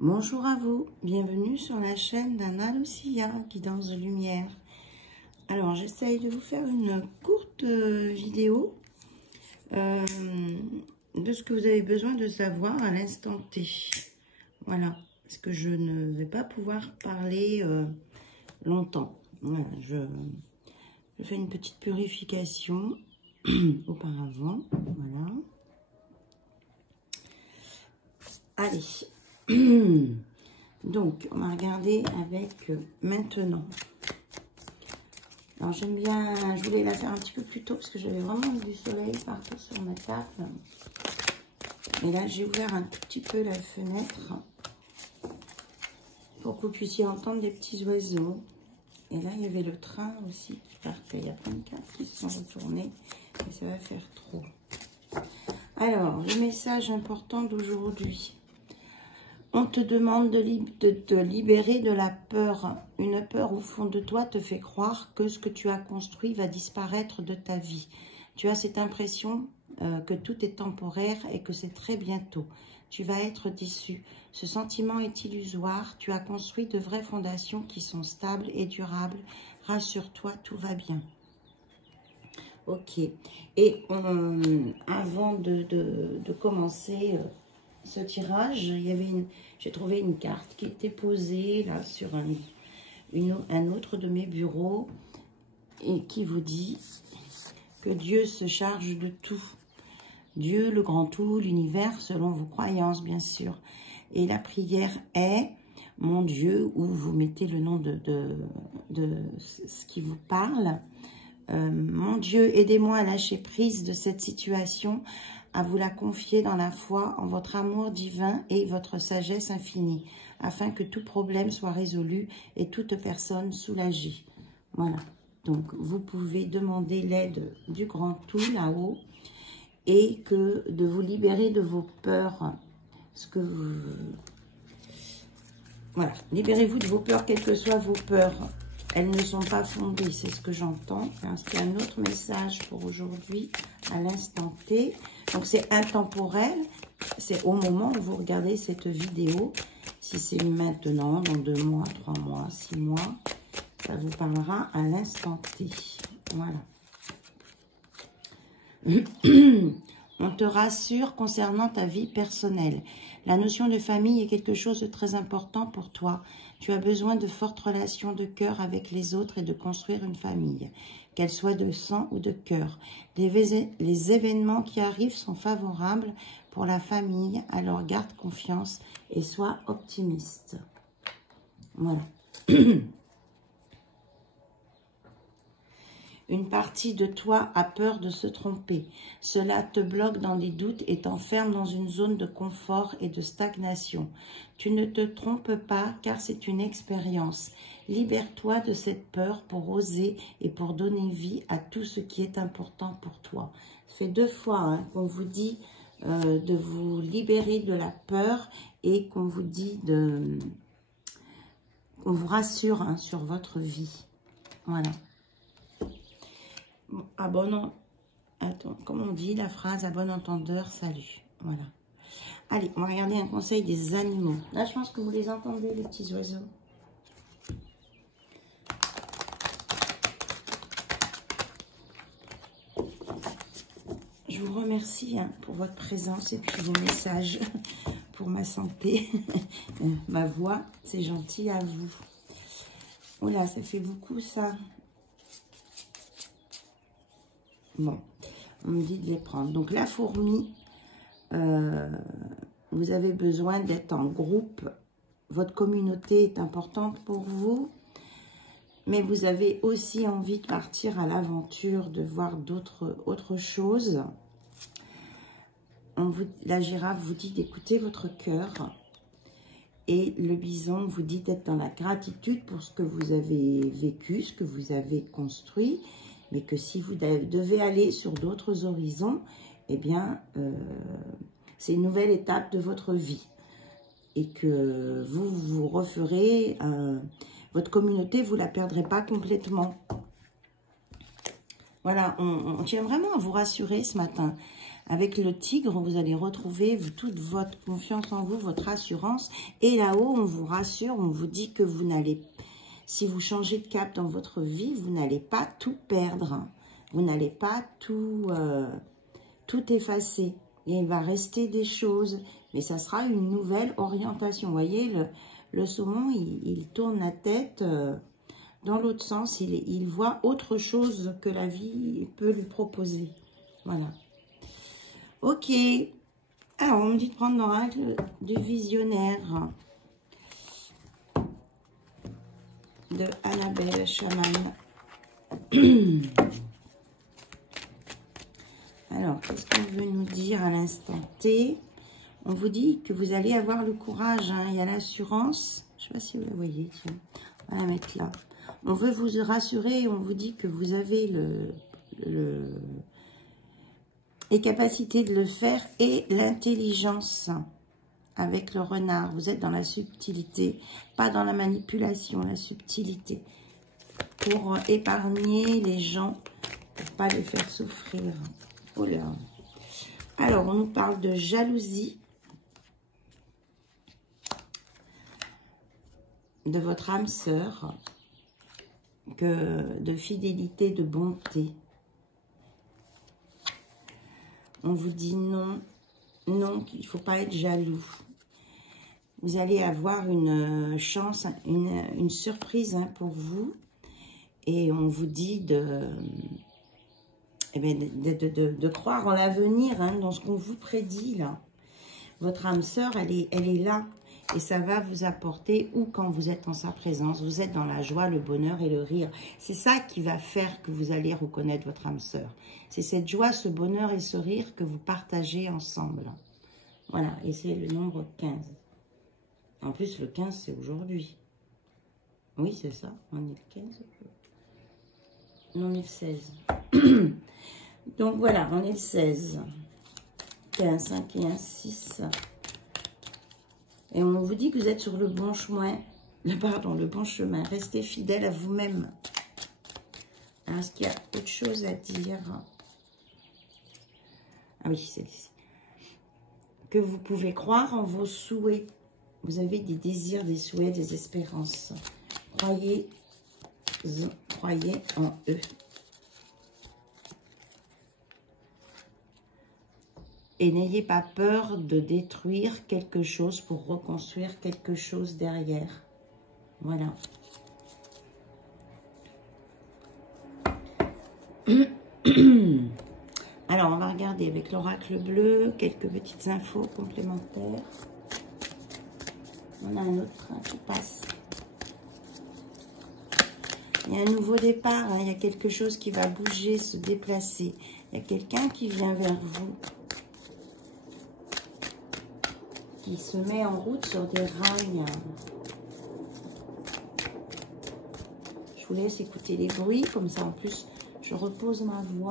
Bonjour à vous, bienvenue sur la chaîne d'Anna Lucia, Guidance de Lumière. Alors, j'essaye de vous faire une courte vidéo de ce que vous avez besoin de savoir à l'instant T. Voilà, parce que je ne vais pas pouvoir parler longtemps. Voilà, je fais une petite purification auparavant. Voilà. Allez. Donc, on va regarder avec maintenant. Alors, j'aime bien, je voulais la faire un petit peu plus tôt parce que j'avais vraiment du soleil partout sur ma table. Et là, j'ai ouvert un tout petit peu la fenêtre pour que vous puissiez entendre des petits oiseaux. Et là, il y avait le train aussi qui partait. Il y a plein de cartes qui se sont retournées et ça va faire trop. Alors, le message important d'aujourd'hui. On te demande de te libérer de la peur. Une peur au fond de toi te fait croire que ce que tu as construit va disparaître de ta vie. Tu as cette impression que tout est temporaire et que c'est très bientôt. Tu vas être déçu. Ce sentiment est illusoire. Tu as construit de vraies fondations qui sont stables et durables. Rassure-toi, tout va bien. Ok. Et avant de commencer... ce tirage, j'ai trouvé une carte qui était posée là sur un autre de mes bureaux et qui vous dit que Dieu se charge de tout. Dieu, le grand tout, l'univers, selon vos croyances, bien sûr. Et la prière est, mon Dieu, où vous mettez le nom de ce qui vous parle. Mon Dieu, aidez-moi à lâcher prise de cette situation, à vous la confier dans la foi en votre amour divin et votre sagesse infinie, afin que tout problème soit résolu et toute personne soulagée. Voilà. Donc, vous pouvez demander l'aide du grand tout là-haut et que de vous libérer de vos peurs. Voilà. Libérez-vous de vos peurs, quelles que soient vos peurs. Elles ne sont pas fondées, c'est ce que j'entends. C'est un autre message pour aujourd'hui, à l'instant T. Donc, c'est intemporel. C'est au moment où vous regardez cette vidéo. Si c'est maintenant, dans 2 mois, 3 mois, 6 mois, ça vous parlera à l'instant T. Voilà. On te rassure concernant ta vie personnelle. La notion de famille est quelque chose de très important pour toi. Tu as besoin de fortes relations de cœur avec les autres et de construire une famille, qu'elle soit de sang ou de cœur. Les événements qui arrivent sont favorables pour la famille, alors garde confiance et sois optimiste. Voilà. Une partie de toi a peur de se tromper. Cela te bloque dans des doutes et t'enferme dans une zone de confort et de stagnation. Tu ne te trompes pas car c'est une expérience. Libère-toi de cette peur pour oser et pour donner vie à tout ce qui est important pour toi. Ça fait 2 fois qu'on vous dit de vous libérer de la peur et qu'on vous dit qu'on vous rassure sur votre vie. Voilà. À bon, attends, comment on dit la phrase, à bon entendeur, salut. Voilà. Allez, on va regarder un conseil des animaux. Là, je pense que vous les entendez, les petits oiseaux. Je vous remercie pour votre présence et puis vos messages pour ma santé. Ma voix, c'est gentil à vous. Oh là, ça fait beaucoup ça. Bon, on me dit de les prendre. Donc, la fourmi, vous avez besoin d'être en groupe. Votre communauté est importante pour vous. Mais vous avez aussi envie de partir à l'aventure, de voir autre chose. La girafe vous dit d'écouter votre cœur. Et le bison vous dit d'être dans la gratitude pour ce que vous avez vécu, ce que vous avez construit. Mais que si vous devez aller sur d'autres horizons, eh bien, c'est une nouvelle étape de votre vie. Et que vous referez, votre communauté, vous ne la perdrez pas complètement. Voilà, on tient vraiment à vous rassurer ce matin. Avec le tigre, vous allez retrouver toute votre confiance en vous, votre assurance. Et là-haut, on vous rassure, on vous dit que vous n'allez, si vous changez de cap dans votre vie, vous n'allez pas tout perdre. Vous n'allez pas tout effacer. Et il va rester des choses, mais ça sera une nouvelle orientation. Vous voyez, le saumon, il tourne la tête dans l'autre sens. Il voit autre chose que la vie peut lui proposer. Voilà. Ok. Alors, on me dit de prendre l'oracle du visionnaire de Annabelle Chaman. Alors, qu'est-ce qu'on veut nous dire à l'instant T? On vous dit que vous allez avoir le courage. Hein. Il y a l'assurance. Je ne sais pas si vous la voyez. Tiens. On va la mettre là. On veut vous rassurer. On vous dit que vous avez les capacités de le faire et l'intelligence avec le renard. Vous êtes dans la subtilité, pas dans la manipulation, la subtilité. Pour épargner les gens, pour ne pas les faire souffrir. Oh là. Alors, on nous parle de jalousie de votre âme sœur, de fidélité, de bonté. On vous dit non, non, il ne faut pas être jaloux. Vous allez avoir une chance, une surprise hein, pour vous. Et on vous dit de croire en l'avenir, hein, dans ce qu'on vous prédit là. Votre âme sœur, elle est là. Et ça va vous apporter, ou quand vous êtes en sa présence, vous êtes dans la joie, le bonheur et le rire. C'est ça qui va faire que vous allez reconnaître votre âme sœur. C'est cette joie, ce bonheur et ce rire que vous partagez ensemble. Voilà, et c'est le nombre 15. En plus, le 15, c'est aujourd'hui. Oui, c'est ça, on est le 15. Non, on est le 16. Donc voilà, on est le 16. C'est un 5 et un 6. Et on vous dit que vous êtes sur le bon chemin. Le bon chemin. Restez fidèle à vous-même. Est-ce qu'il y a autre chose à dire? Ah oui, c'est ici. Que vous pouvez croire en vos souhaits. Vous avez des désirs, des souhaits, des espérances. Croyez en eux. Et n'ayez pas peur de détruire quelque chose pour reconstruire quelque chose derrière. Voilà. Alors, on va regarder avec l'oracle bleu quelques petites infos complémentaires. On a un autre train qui passe. Il y a un nouveau départ, hein, il y a quelque chose qui va bouger, se déplacer. Il y a quelqu'un qui vient vers vous. Qui se met en route sur des rails. Je vous laisse écouter les bruits, comme ça en plus je repose ma voix.